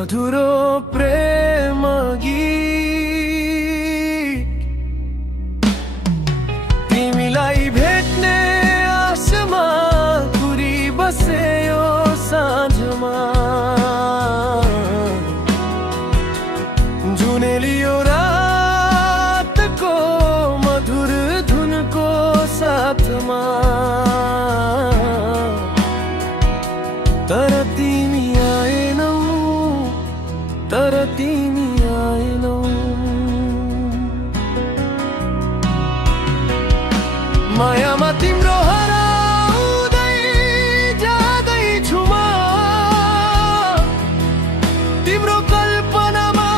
अधुरो प्रेम गीत तिमीलाई भेट्ने आशमा कुरी बसे यो साँझमा जुनेलियो रातको मधुर धुनको साथमा तर तिमी आएनौ तर तिमी आएनौ मायामा तिम्रो हराउँदै जाँदैछु म तिम्रो कल्पनामा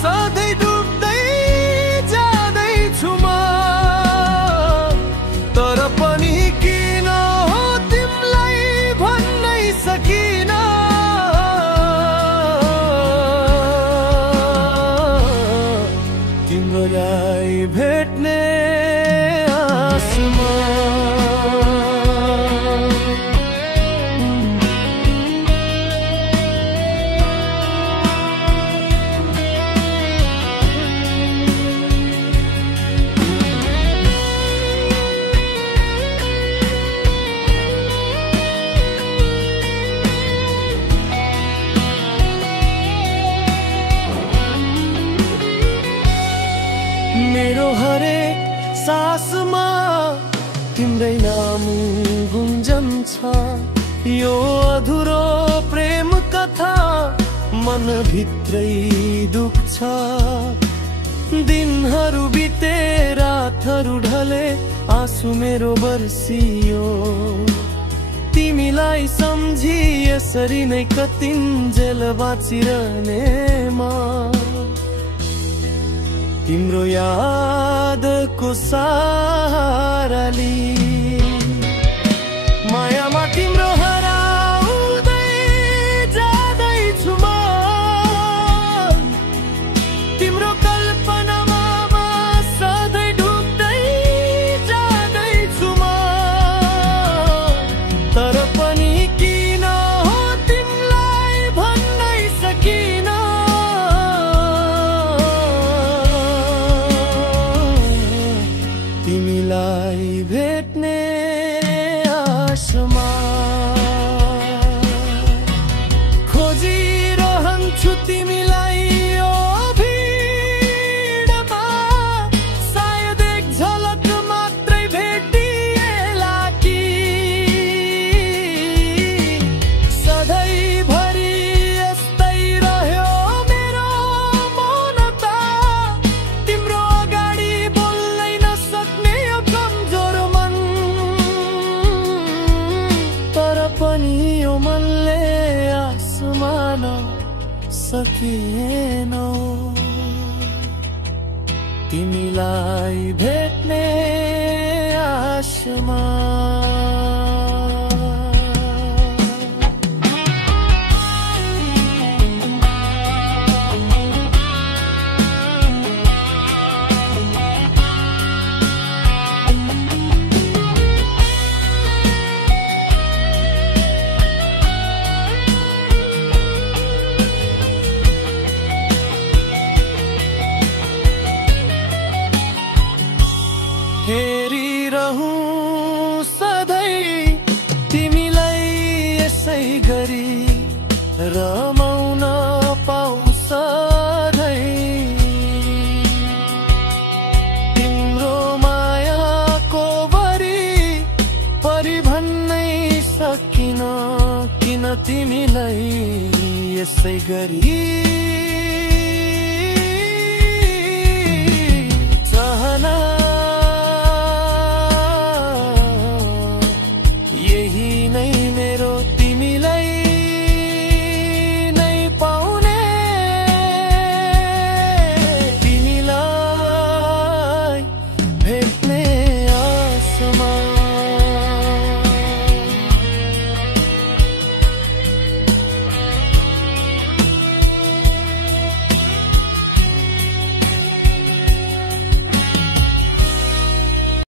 सधैँ डुब्दै जाँदैछु म तर पनि किन हो तिमीलाई भन्नै सकिन तिमीलाई भेट्ने आसमा मेरो हरेक सासमा तिम्रै नाम गुन्जन्छ यो अधुरो प्रेम कथा मन भित्रै दुख्छ दिनहरू बिते रातहरू ढले आँसु मेरो बर्सियो तिमीलाई सम्झी यसरी नै कतिन्जेल बाँचिरहनेमा तिम्रो यादको सहारा लिई मायामा तिम्रो हराउँदै जाँदैछु म तिम्रो कल्पनामा सधैँ डुब्दै जाँदैछु म तर पनि किन हो तिमीलाई भन्नै सकिन तिमीलाई भेट्ने आशमा खोजिरहन्छु तिमीलाई यो भिडमा सायद एक झलक मात्रै भेटिएला कि सधैँभरि यस्तै रह्यो मेरो मन त तिम्रो अगाडि बोल्नै नसक्ने यो कमजोर मन तर पनि यो मनले आसमान सकेनौ तिमीलाई भेट्ने आशमा।